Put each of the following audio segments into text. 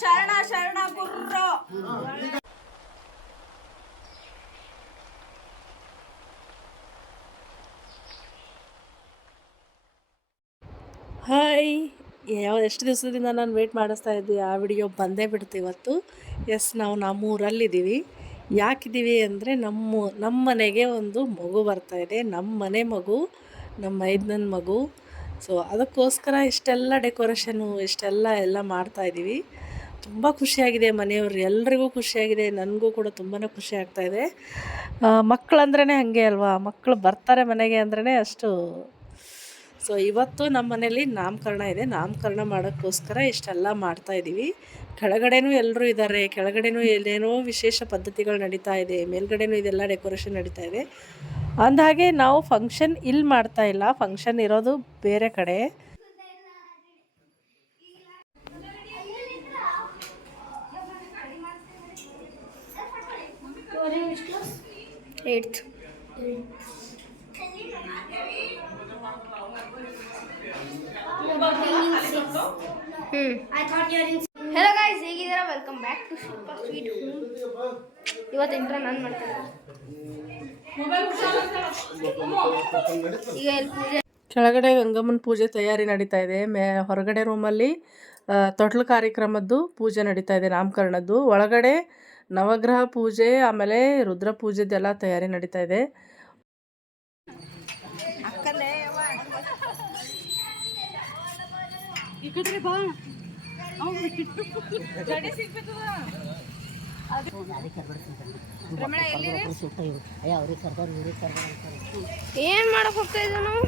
ಶರಣ ಶರಣ ಗುರ್ರು. ಹಾಯ್. ಯಾವ ಎಷ್ಟು ದಿವಸದಿಂದ ನಾನು ವೇಟ್ ಮಾಡಿಸ್ತಾ ಇದ್ದೆ ಆ ವಿಡಿಯೋ ಬಂದೇ ಬಿಡ್ತು ಇವತ್ತು. ಎಸ್ ನಾವು ನಮ್ಮೂರಲ್ಲಿದ್ದೀವಿ. ಯಾಕಿದ್ದೀವಿ ಅಂದರೆ ನಮ್ಮ ನಮ್ಮ ಮನೆಗೆ ಒಂದು ಮಗು ಬರ್ತಾ ಇದೆ. ನಮ್ಮ ಮನೆ ಮಗು ನಮ್ಮ ಐದನ ಮಗು. ಸೊ ಅದಕ್ಕೋಸ್ಕರ ಇಷ್ಟೆಲ್ಲ ಡೆಕೋರೇಷನು, ಇಷ್ಟೆಲ್ಲ ಎಲ್ಲ ಮಾಡ್ತಾ ಇದ್ದೀವಿ ತುಂಬ ಖುಷಿಯಾಗಿದೆ ಮನೆಯವರು. ಎಲ್ರಿಗೂ ಖುಷಿಯಾಗಿದೆ. ನನಗೂ ಕೂಡ ತುಂಬಾ ಖುಷಿ ಆಗ್ತಾ ಇದೆ. ಮಕ್ಕಳಂದ್ರೇ ಹಾಗೆ ಅಲ್ವಾ? ಮಕ್ಕಳು ಬರ್ತಾರೆ ಮನೆಗೆ ಅಂದ್ರೇ ಅಷ್ಟು ಸೊ ಇವತ್ತು ನಮ್ಮ ಮನೇಲಿ ನಾಮಕರಣ ಇದೆ. ನಾಮಕರಣ ಮಾಡೋಕ್ಕೋಸ್ಕರ ಇಷ್ಟೆಲ್ಲ ಮಾಡ್ತಾ ಇದ್ದೀವಿ. ಕೆಳಗಡೆನೂ ಎಲ್ಲರೂ ಇದ್ದಾರೆ. ಕೆಳಗಡೆನೂ ಏನೇನೋ ವಿಶೇಷ ಪದ್ಧತಿಗಳು ನಡೀತಾ ಇದೆ. ಮೇಲ್ಗಡೆನೂ ಇದೆಲ್ಲ ಡೆಕೋರೇಷನ್ ನಡೀತಾ ಇದೆ. ಅಂದಹಾಗೆ ನಾವು ಫಂಕ್ಷನ್ ಇಲ್ಲಿ ಮಾಡ್ತಾ ಇಲ್ಲ. ಫಂಕ್ಷನ್ ಇರೋದು ಬೇರೆ ಕಡೆ. ಏಯ್ತ್ ಹೆಲೋ ಗಾಯ್ಸ್ ಹೇಗಿದ್ದೀರಾ? Welcome back to super sweet home ಇವತ್ತು ಇಂಟ್ರ ನಾನು ಮಾಡ್ತೀನಿ. ಈಗ ಇಲ್ಲಿ ಪೂಜೆ? ಕೆಳಗಡೆ ಗಂಗಮ್ಮನ ಪೂಜೆ ತಯಾರಿ ನಡೀತಾ ಇದೆ. ಮೇ ಹೊರಗಡೆ ರೂಮಲ್ಲಿ ತೊಟ್ಲು ಕಾರ್ಯಕ್ರಮದ್ದು ಪೂಜೆ ನಡೀತಾ ಇದೆ ನಾಮಕರಣದ್ದು. ಒಳಗಡೆ ನವಗ್ರಹ ಪೂಜೆ ಆಮೇಲೆ ರುದ್ರ ಪೂಜೆದೆಲ್ಲ ತಯಾರಿ ನಡೀತಾ ಇದೆ. ಏನ್ ಮಾಡಕ್ ಹೋಗ್ತಾ ಇದ್ದ ನಾವು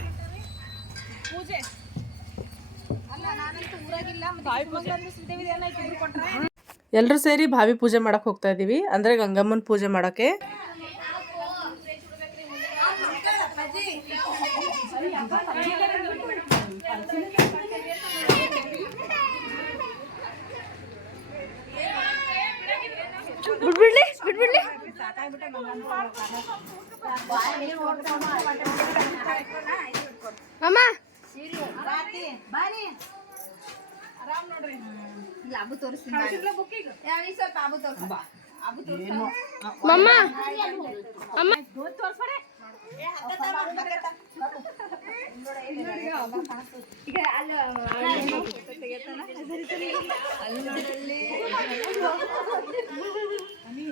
ಎಲ್ಲರೂ ಸೇರಿ ಭಾವಿ ಪೂಜೆ ಮಾಡಕ್ಕೆ ಹೋಗ್ತಾ ಇದ್ದೀವಿ ಅಂದರೆ ಗಂಗಮ್ಮನ ಪೂಜೆ ಮಾಡೋಕ್ಕೆ. ಬಿಡ್ಬಿಡ್ಲಿ ಬಿಡ್ಬಿಡ್ಲಿ ಅಮ್ಮ ಮಮ್ಮ ಅಮ್ಮ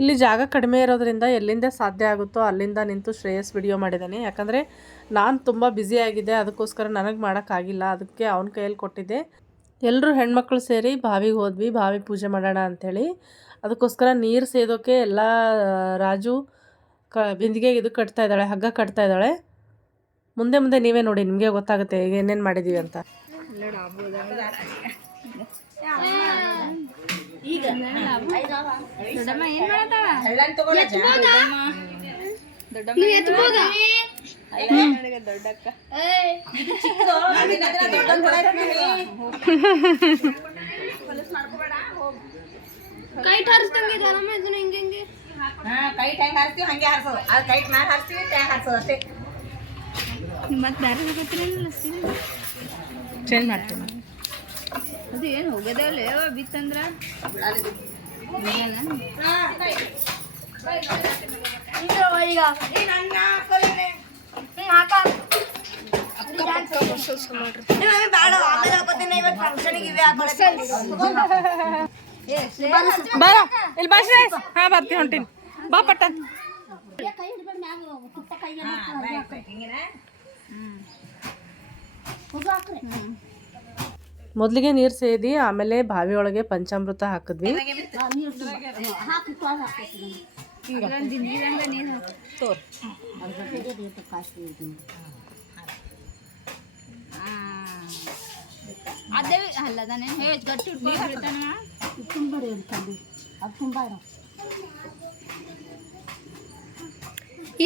ಇಲ್ಲಿ ಜಾಗ ಕಡಿಮೆ ಇರೋದ್ರಿಂದ ಎಲ್ಲಿಂದ ಸಾಧ್ಯ ಆಗುತ್ತೋ ಅಲ್ಲಿಂದ ನಿಂತು ಶ್ರೇಯಸ್ ವಿಡಿಯೋ ಮಾಡಿದ್ದಾನೆ. ಯಾಕಂದರೆ ನಾನು ತುಂಬ ಬ್ಯುಸಿಯಾಗಿದೆ ಅದಕ್ಕೋಸ್ಕರ ನನಗೆ ಮಾಡೋಕ್ಕಾಗಿಲ್ಲ ಅದಕ್ಕೆ ಅವನ ಕೈಯಲ್ಲಿ ಕೊಟ್ಟಿದ್ದೆ. ಎಲ್ಲರೂ ಹೆಣ್ಮಕ್ಳು ಸೇರಿ ಬಾವಿಗೆ ಹೋದ್ವಿ ಬಾವಿ ಪೂಜೆ ಮಾಡೋಣ ಅಂಥೇಳಿ ಅದಕ್ಕೋಸ್ಕರ ನೀರು ಸೇದೋಕ್ಕೆ ಎಲ್ಲ ರಾಜು ಕ ಬಿಂದಿಗೆಗೆ ಇದು ಕಟ್ತಾ ಇದ್ದಾಳೆ ಹಗ್ಗ ಕಟ್ತಾ ಇದ್ದಾಳೆ. ಮುಂದೆ ಮುಂದೆ ನೀವೇ ನೋಡಿ ನಿಮಗೆ ಗೊತ್ತಾಗುತ್ತೆ ಈಗ ಏನೇನು ಮಾಡಿದ್ದೀವಿ ಅಂತ. ಎತ್ಬೋದಾ? ಕೈಟ್ ಹಾರಿಸ್ದಂಗೆ ಅಲ್ಲಮ್ಮ ಇದನ್ನ ಹಿಂಗೆ ಹಿಂಗೆ? ಕೈಟ್ ಹೆಂಗ್ ಹಾರಿಸ್ತೀವಿ ಹಂಗೆ ಹಾರಿಸೋದು. ಅದು ಕೈಟ್ ಮ್ಯಾಲ ಹಾರಿಸ್ತೀವಿ ಟ್ಯಾಂಗ್ ಹಾರಿಸೋದು ಅಷ್ಟೇ. ಮತ್ತೆ ಬೇರೆ ಗೊತ್ತಿರಲಿಲ್ಲ ಚೇಂಜ್ ಮಾಡ್ತೀನಿ. ಅದು ಏನು ಹೋಗದೇ ಯಾವ ಬಿತ್ತಂದ್ರ? ಬರ ಇಲ್ಲಿ ಬಾ ಶ್ರೇಯಸ್ ಹಾಂ ಬರ್ತೀನಿ ಹೊಂಟೀನಿ. ಬಾ ಪಟ್ಟನ್ ಮೊದಲಿಗೆ ನೀರು ಸೇದಿ ಆಮೇಲೆ ಬಾವಿ ಒಳಗೆ ಪಂಚಾಮೃತ ಹಾಕಿದ್ವಿ. ಅದೇ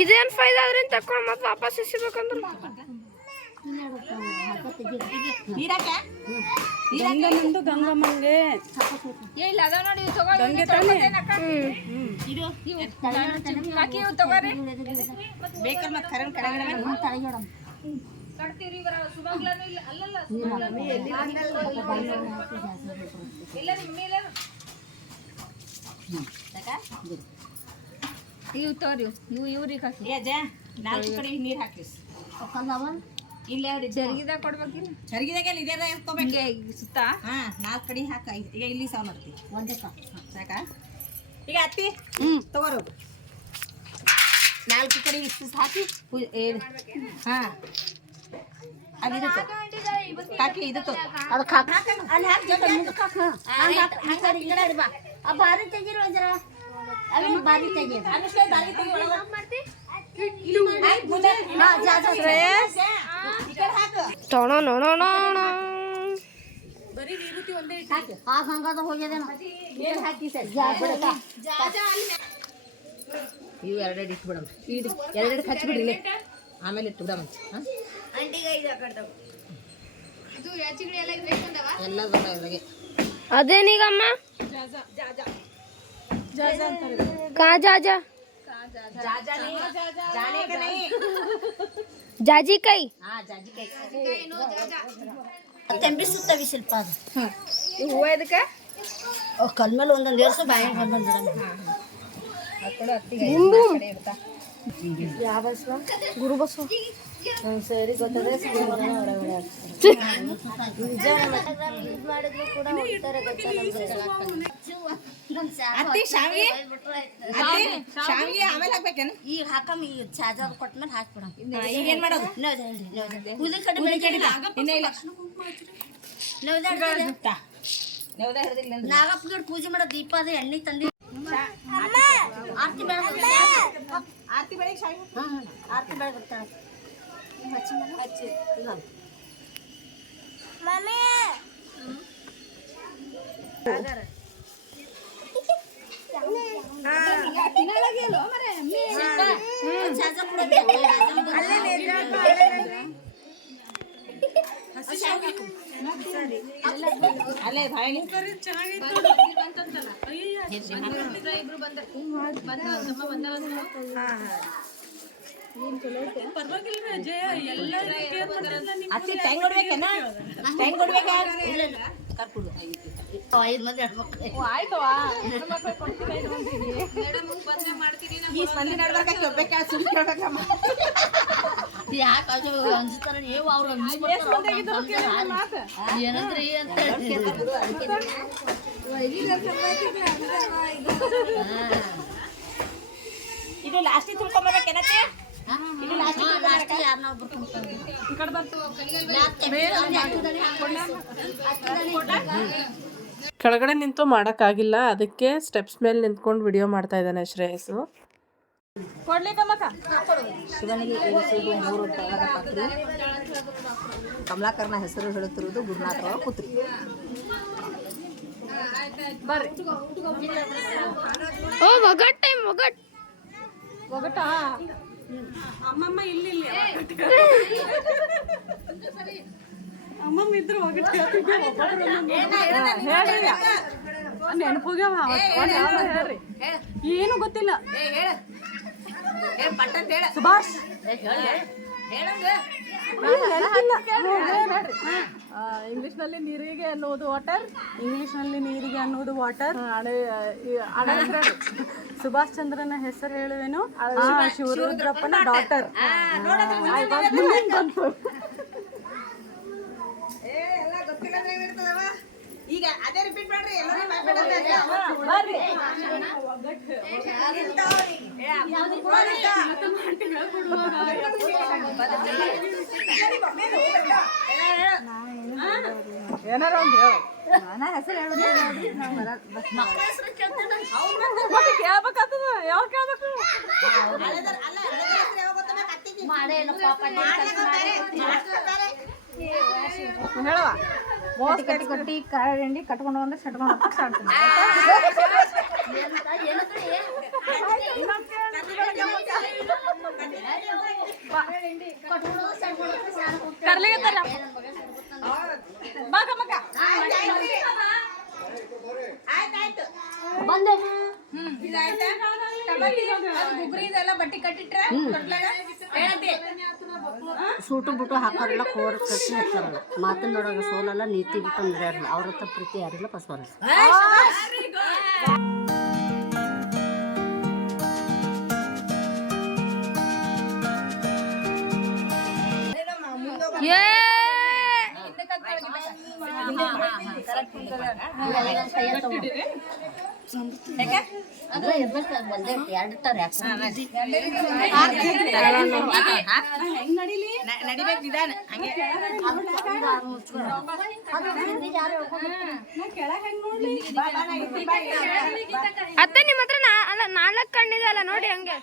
ಇದೇನ್ ಫೈದಾ ಅದ್ರಿಂದ ತಕೊಂಡ್ ಮತ್ತೆ ವಾಪಸ್ ಇಸಿಬೇಕಂದ್ರೆ ಗಂಗಮ್ಮಂದು ಗಂಗಮ್ಮಂಗೆ. ಗಂಗೆ ತಾನೇ? ಬೇಕರ್ ಮತ್ತೆ ಕರೆಂಟ್ ಕೆಳಗಡೆ ಇವು ತೋರಿ ನೀವು ಇವ್ರಿಗೆ ಹಾಕಿ. ನಾಲ್ಕು ಕಡೆ ನೀರು ಹಾಕಿ ಇಲ್ಲೇ ಅವ್ರಿ ಜರ್ಗಿದಾಗ ಕೊಡ್ಬೇಕಿಲ್ಲ? ಚರ್ಗಿದಾಗ ಇದೇ ಇಟ್ಕೋಬೇಕು ಹಿಂಗೆ ಸುತ್ತ? ಹಾ ನಾಲ್ಕು ಕಡೆ ಹಾಕ. ಈಗ ಇಲ್ಲಿ ಸಾವ್ ಮಾಡ್ತಿ. ಒಂದೇ ಸಾಕ? ಈಗ ಅತ್ತಿ ತಗೋರು. ನಾಲ್ಕು ಕಡೆ ಇಷ್ಟು ಹಾಕಿ ಪೂ- ಏ- ಹಾ. ಅದು ಇದು ಹಾಕಿ ಇದು ತಗೋ. ಅಲ್ಲಿ ಹಾಕಿ ಜೊತೆ ಮುಂದಕ್ಕೆ ಹಾಕು. ಆ, ಆಯ್ತು. ಆ ಕಡೆ ಈ ಕಡೆ ಇಡು ಬಾ. ಅನುಷ್ಕಾ, ದಾರಿ ತೆಗಿ ಒಳಗೆ. ಆಯ್ತು, ಮುಂದೆ. ಶ್ರೇಯಸ್, ಈ ಕಡೆ ಹಾಕು ಟೊಣ ನೊಣ ನೊಣ. ಇವು ಎರಡೆರಡು ಇಟ್ಟು ಬಿಡಮ್ಮ ಇದು ಎರಡೆರಡು ಹಚ್ಚಿಬಿಡ್ರಿ ಇಲ್ಲೇ. ಆಮೇಲೆ ಇಟ್ಟು ಬಿಡಮ್ಮ ಹಾಂ ಎಲ್ಲ ಬಂದ ಇದ್ರಾಗೆ. ಅದೇನೀಗಮ್ಮ? ಕಾ ಜಾಜಾ. જાજી કઈ હા જાજી કઈ કઈ નો જાજા ತಂಬಿ ಸುತ್ತ ವಿಸಿಲ್ಪಾದ ಹಾ ಈ ಹೂವ ಇದಕ್ಕೆ ಕಲ್ ಮೇಲೆ ಒಂದೊಂದು ಏರ್ಸು ಬಾಯಿ ಬಂದಂದ್ರ ಗುರು ಬಸವ ಗುರು ಬಸವ ಸರಿ ಈಗ ಹಾಕಮ್ ಈಗ ಚಾರ್ಜರ್ ಕೊಟ್ಮೇಲೆ ಹಾಕ್ಬಿಡ ಏನ್ ಮಾಡೋದು? ಪೂಜೆ ಮಾಡೋ ದೀಪ ಅದು ಎಣ್ಣೆ ತಂದಿ ಆರ್ತಿ ಬೇಡ ಆರ್ತಿ ಬೆಳಿಗ್ಗೆ ಆರ್ತಿ ಅಲ್ಲೇ ಬಾಯಿ ಅತ್ತಿ ಟೈಮ್ ಕೊಡ್ಬೇಕೇನ ಟೈಮ್ ಕೊಡ್ಬೇಕಾ ಕರ್ಕೊಡು ಐದು ಮಂದಿ ಹೆಣ್ಮಕ್ಳು ಈ ಮಂದಿ ನಡ್ಬರ್ಕ ಕೇಳ್ಬೇಕಾ ಸುಮ್ಮನೆ ಕೇಳ್ಬೇಕಮ್ಮ ಯಾಕೆ ಅದು ಅಂಜುತ್ತಾರ? ನೀವು ಅವ್ರು ಏನಂದ್ರಿ ಅಂತ ಇದು. ಲಾಸ್ಟಿಗೆ ತುಂಬ್ಕೊಂಬರ್ಬೇಕೇನತ್ತೆ ಕೆಳಗಡೆ ನಿಂತು ಮಾಡೋಕ್ಕಾಗಿಲ್ಲ ಅದಕ್ಕೆ ಸ್ಟೆಪ್ಸ್ ಮೇಲೆ ನಿಂತ್ಕೊಂಡು ವಿಡಿಯೋ ಮಾಡ್ತಾ ಇದ್ದಾನೆ ಶ್ರೇಯಸ್ಸು. ಶಿವನಿಗೆ ಎನಿಸುವುದು ಮೂರು ತಳದ ಪತ್ರಿ ಕಮಲಾಕರ್ನ ಹೆಸರು ಹೇಳುತ್ತಿರುವುದು ಗುರುನಾಥ ಪುತ್ರಿ. ಓ ಒಗಟ್ ಟೈಮ್ ಒಗಟ್? ಅಮ್ಮಮ್ಮ ಇಲ್ಲಿ ಇಲ್ಲಿ. ಅಮ್ಮಮ್ಮ ಇದ್ರು ನೆನಪುಗ್ಯಾವ ಹೇಳ್ರಿ. ಏನು ಗೊತ್ತಿಲ್ಲ. ಸುಭಾಷ್. ಇಂಗ್ಲಿಷ್ನಲ್ಲಿ ನೀರಿಗೆ ಅನ್ನೋದು ವಾಟರ್ ಇಂಗ್ಲಿಷ್ನಲ್ಲಿ ನೀರಿಗೆ ಅನ್ನೋದು ವಾಟರ್ ಸುಭಾಷ್ ಚಂದ್ರನ ಹೆಸರು ಹೇಳುವೆನು? ಆ, ಶಿವರುದ್ರಪ್ಪನ ಡಾಟರ್ ಬಂತು ಈಗ ಅದೇ ರಿಪೀಟ್ ಮಾಡ್ರಿ ಎಲ್ಲರೂ ಬರ್ರಿ. ಏನಾರ ಒಂದು ಹೇಳು. ನನ್ನ ಹೆಸರು ಹೇಳುದು ಕೇಳ್ಬೇಕಾಗ್ತದ ಯಾವಾಗ ಕೇಳ್ಬೇಕು ಮಾಡೇ ಇಲ್ಲ ಪಾಪ ಹೇಳುವ కొట్టి కట్టి కొట్టి కారండి కట్టకుండా ఉంది చెట్టకుండా బాగా ಬಂದೆ. ಬಟ್ಟೆ ಕಟ್ಟಿಟ್ರ ಸೂಟು ಬುಟ್ಟು ಹಾಕೋರೆಲ್ಲ ಕೋರ್ ಕಟ್ಟಿ ಮಾತನ್ನ ನೋಡೋದು ಸೋಲಲ್ಲ ನೀತಿ ಬಿಟ್ಟು ನಡೆಯಲ್ಲ ಅವ್ರ ಹತ್ರ ಪ್ರೀತಿ ಯಾರಿಲ್ಲ ಪಸ್ವರ ನಡಿಬೇಕು ಹಂಗೆ ಅತ್ತೆ ನಿಮ್ಮ ಹತ್ರ ಅಲ್ಲ ನಾಲ್ಕು ಕಣ್ಣಿದೆ ಅಲ್ಲ ನೋಡಿ ಹಂಗೆ.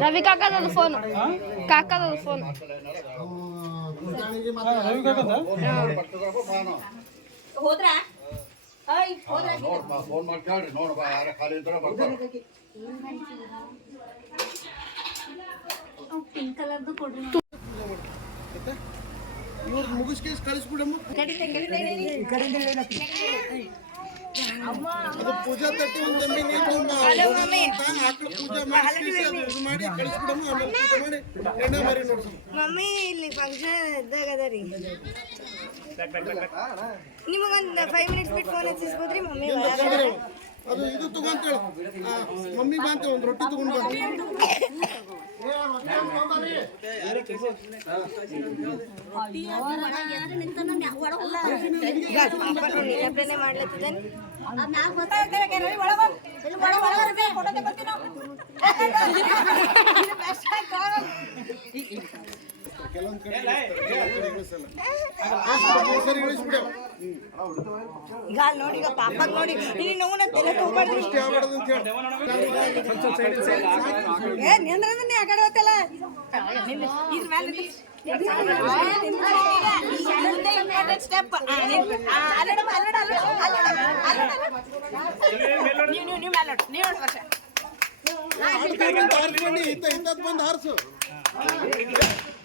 ರವಿ ಕಾಕದದು ಫೋನ್ ಕಾಕದದು ಫೋನ್ ಹೋದ್ರಾ ಐ ಹೋದ್ರಾ ಫೋನ್ ಮಾಡಿ ಕೇಳ್ರಿ ನೋಡ್ಬಾ ಯಾರ ಖಾಲಿ ಇದ್ರೆ ಬರ್ತಾರೆ ಇವ್ರು ಮುಗಿಸ್ಕೇಸ್ ಕಳಿಸ್ಬಿಡಮ್ಮ ಅದು ಪೂಜಾ ತಟ್ಟಿ ಒಂದು ಅಂತ ಆಕಳ ಪೂಜೆ ಮಾಡಿಸಿ ಮಾಡಿ ಕಳಿಸ್ಬಿಡಮ್ಮ ಆಮೇಲೆ ಪೂಜೆ ಮಾಡಿ ಎಣ್ಣೆ ಮಾರಿ ನೋಡ್ಸಮ್ಮ ಮಮ್ಮಿ ಇಲ್ಲಿ ಫಂಕ್ಷನ್ ಇದ್ದಾಗ ಅದ ರೀ. ನಿಮಗೊಂದು ಫೈವ್ ಮಿನಿಟ್ಸ್ ಬಿಟ್ಟು ಫೋನ್ ಹಚ್ಚಿಸ್ಬೋದ್ರಿ? ಮಮ್ಮಿ ಅದು ಇದು ತಗೊಂತೇಳು ಮಮ್ಮಿ ಬಾ ಅಂತ ಒಂದು ರೊಟ್ಟಿ ತಗೊಂಡ್ ಬಾ ಮಾಡ್ಲತ್ತಿದ್ದೇನೆ ಕೆಲವೊಂದ್ ಕಡೆ ಇಳಿಸಲ್ಲ. ಸರಿ ಇಳಿಸ್ಬಿಡು ಈಗ ಅಲ್ಲಿ ನೋಡಿ ಈಗ ಪಾಪಗ್ ನೋಡಿ ಇಲ್ಲಿ ನೋವು ತಲೆ ಏ ನಿಂದ್ರದನ್ನ ಆ ಕಡೆ ಇದ್ರ ಮೇಲೆ ಸ್ಟೆಪ್ ಅಲ್ಲಡ ಅಲ್ಲಡ ನೀವು ನೀವು ನೀವು ಮೇಲೆ ನೋಡಿ ನೀವು ನೋಡಿ ಬಂದು ಹಾರಿಸು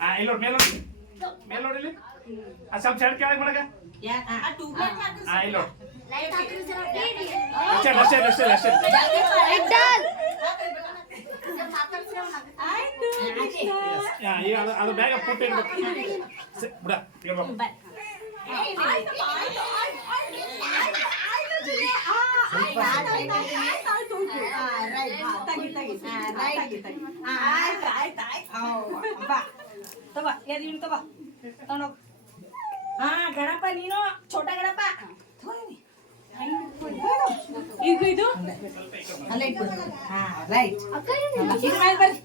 ಆ ಇಲ್ಲಿ ನೋಡಿ ಮೇಲೆ ನೋಡಿ. ಮೇಲೆ ನೋಡಿ ಇಲ್ಲಿ. ಆ ಸ್ವಲ್ಪ ಸೈಡ್ ಕೆಳಗೆ ಮಾಡಕ ಆ ಇಲ್ಲಿ ನೋಡಿ. ಅಷ್ಟೇ ಅಷ್ಟೇ ಅಷ್ಟೇ ಅಷ್ಟೇ. ಯಾ, ಈಗ ಅದು ಅದು ಬ್ಯಾಗ ಪುಟ್ಟ ಇರ್ಬೇಕು ಸ- ಬಿಡ ಇರ್ಬೇಕು ಹಾ ಗಣಪ ನೀನು ಛೋಟ ಗಣಪ ಇದು ಇದು ಅಲ್ಲೇ ಇಟ್ಬಿಡು. ಹಾ ರೈಟ್ ಇದ್ರ ಮೇಲೆ ಬರ್ರಿ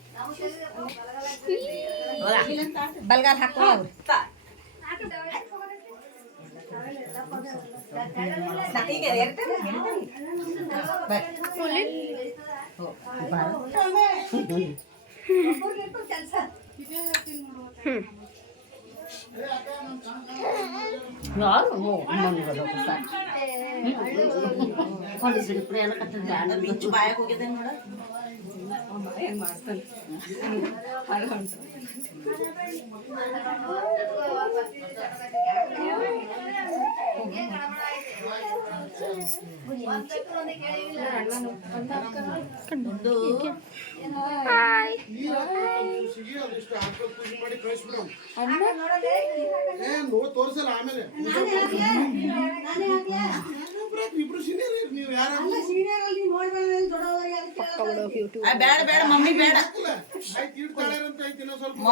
ಬಲ್ಗಾಲ್ ಹಾಕೋ ಈಗ ಇರ್ತದೆ ಯಾರು ಮನೆಗಳು ಸರ್ ಹೊಲಿಸಿದ ಪ್ರಿಯ ಎಲ್ಲ ಕಟ್ಟಿದ್ರೆ ಬಿಚ್ಚು ಬಾಯಾಗ ಹೋಗಿದೆ ನೋಡ ಖುಷಿಗೆ ಅದಿಷ್ಟು ಹಾಕೋ ಖುಷಿ ಮಾಡಿ ಕಳಿಸ್ಬಿಡು ಏ ನೋ ಮಮ್ಮಿ ಬೇಡ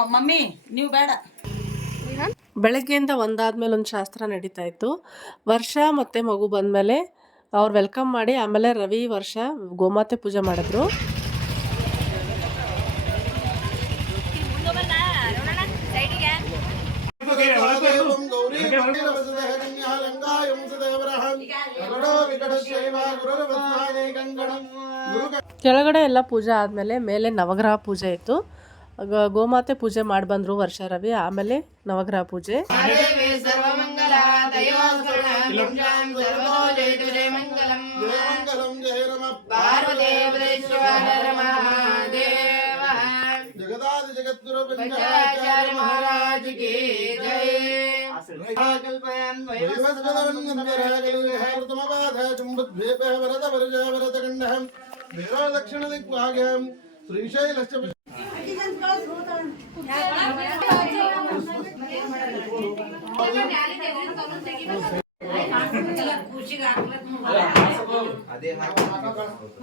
ಮಮ್ಮಿ ನೀವು ಬೇಡ ಬೆಳಗ್ಗೆಯಿಂದ ಒಂದಾದ್ಮೇಲೆ ಒಂದು ಶಾಸ್ತ್ರ ನಡೀತಾ ಇತ್ತು. ವರ್ಷ ಮತ್ತು ಮಗು ಬಂದಮೇಲೆ ಅವ್ರು ವೆಲ್ಕಮ್ ಮಾಡಿ ಆಮೇಲೆ ರವಿ ವರ್ಷ ಗೋಮಾತೆ ಪೂಜೆ ಮಾಡಿದ್ರು. ಕೆಳಗಡೆ ಎಲ್ಲ ಪೂಜೆ ಆದಮೇಲೆ ಮೇಲೆ ನವಗ್ರಹ ಪೂಜೆ ಇತ್ತು. ಗೋಮಾತೆ ಪೂಜೆ ಮಾಡಿ ಬಂದರು ವರ್ಷ ರವಿ, ಆಮೇಲೆ ನವಗ್ರಹ ಪೂಜೆ. ಮಂಗಲಂ ಜಯ ರಮ ಜಗದಾದಿ ಜಗದ್ಗುರು ಪಂಚಾಚಾರ್ಯ ಮಹಾರಾಜ ಕಿ ಜಯ ದಕ್ಷಿಣ ದಿಗ್ಭಾಗ್ಯಂ ಶ್ರೀಶೈಲಶ್ಚ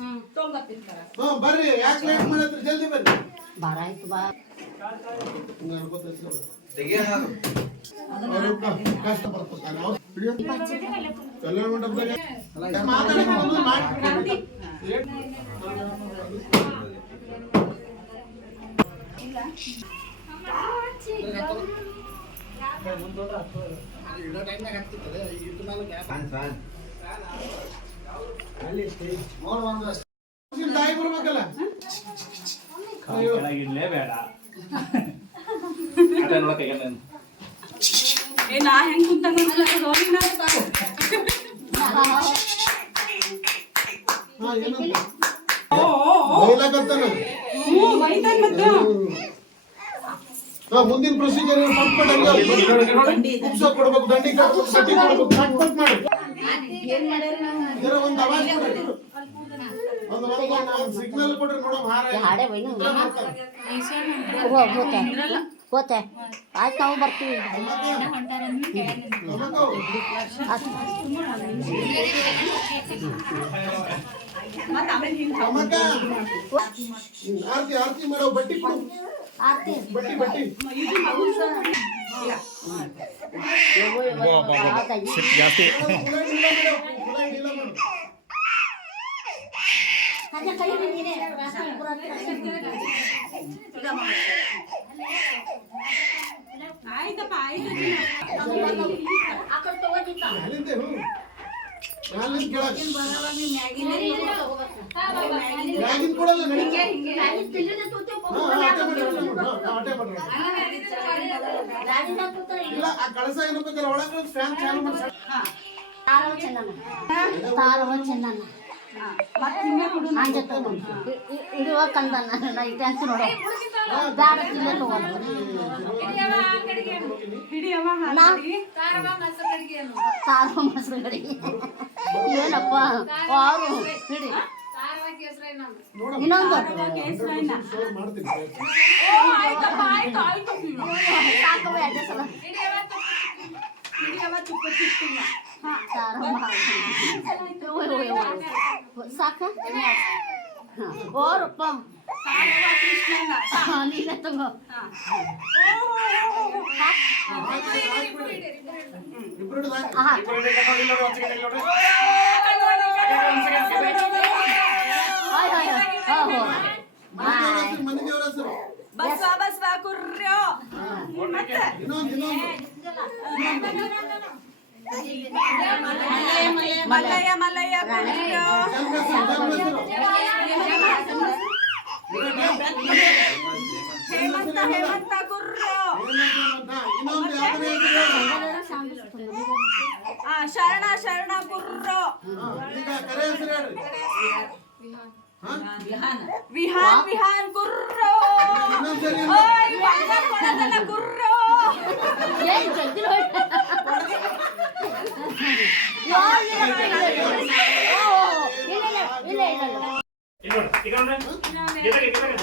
ಹ್ಮ್ ಬರ್ರಿ ಯಾಕೆ ಲೇಟ್ ಮಾಡತ್ರಿ ಜಲ್ದಿ ಬರ್ರಿ ಬಾರ ಆಯ್ತು ಬಾ ಹಿಂಗ್ ಅನ್ಕೋತ ಕಷ್ಟ ಪಡ್ತಾರೆ ಅವ್ರು ಹಿಡಿಯೋ. ಕಲ್ಯಾಣ ಮಂಟಪದಾಗ ಮಾತಾಡಕ್ಕೆ ಬಂದು ಕೆಳಗಿಡ್ಲೇ ಬೇಡ ಅದೇ ನೋಡಕ್ಕೆ ನಾ ಹೆಂಗ್ ಕುಂತಂಗ ಹಾ ಏನಂತ ಬೈಲಾಕತ್ತಾನ ಹಾ ಮುಂದಿನ ಪ್ರೊಸೀಜರ್ ಕೊಡ್ಬೇಕು ದಂಡಿ ಸಿಗ್ನಲ್ ಕೊಡ್ರಿ ಹೋತೆ. ಹೋತೆ. ಆಯ್ತು ನಾವು ಬರ್ತೀವಿ. ಆರ್ತಿ ಆರ್ತಿ ಮಾಡೋ ಬಟ್ಟಿ ಕೊಡು ಆರ್ತಿ ಬಟ್ಟಿ ಬಟ್ಟಿ ಜಾಸ್ತಿ ಕುಲ ಇಲ್ಲ ಮಾಡು, ಕುಲ ಇಲ್ಲ ಮಾಡು. ಆಯ್ತಪ್ಪ ಆಯ್ತು ಅಲ್ಲಿಂದ ಹ್ಞೂ ಅಲ್ಲಿಂದ ಇಲ್ಲ ಆ ಕಳಸ ಏನಬೇಕಲ್ಲ ಒಳಗೆ ಫ್ಯಾನ್ ಚಾಲು ಮಾಡಿ ತಾರವ ಚೆನ್ನಮ್ಮ ತಾರವ ಚೆನ್ನಮ್ಮ ಅಂಜತ್ತ ಇಡುವ ಕಂದ ಇಟ್ಟೆ ಅಂತ ನೋಡು ಬ್ಯಾಡ ತಿನ್ನಲು ತಾರವ ಮೊಸರು ಏನಪ್ಪ ಅವರು ಹಿಡಿ ಇನ್ನೊಂದು ಮಾಡ್ತೀನಿ ಎರಡೇ ಸಲ ತಾರವ ಸಾಕ ಓರಪ್ಪ ನೀನೆ ತಗೋ ಇಬ್ರು ಹಿಡ್ದು ಹಾಕಿ. ಆಹಾ ಹಾಯ್ ಹಾಯ್ ಹಾಯ್ ಹೋ ಮನೆ ದೇವ್ರ ಹೆಸರು, ಮನೆ ದೇವ್ರ ಹೆಸರು. ಬಸ್ವ ಬಸ್ವ ಕುರ್ರ್ಯೋ ಇನ್ನೊಂದು ಇನ್ನೊಂದು మల్లయ్య మల్లయ్య హేమంత హేమంత కుర్రో శరణ శరణ కుర్రో విహాన్ విహాన్ కుర్రో ఓయ్ ಓಯ್ ಬಂಗಾರ ಕೊಡೋದಲ್ಲ ಗುರ್ರೋ ಏನ್ ಜಗ್ಗಿ ಹೊಯ್ಟ್- ಯೋ, ಇಲ್ಲ, ಇಲ್ಲ, ಇಲ್ಲ. ಓ, ಇಲ್ಲ, ಇಲ್ಲ, ಇಲ್ಲ, ಇಲ್ಲ, ಇಲ್ಲ. ಇಲ್ಲಿ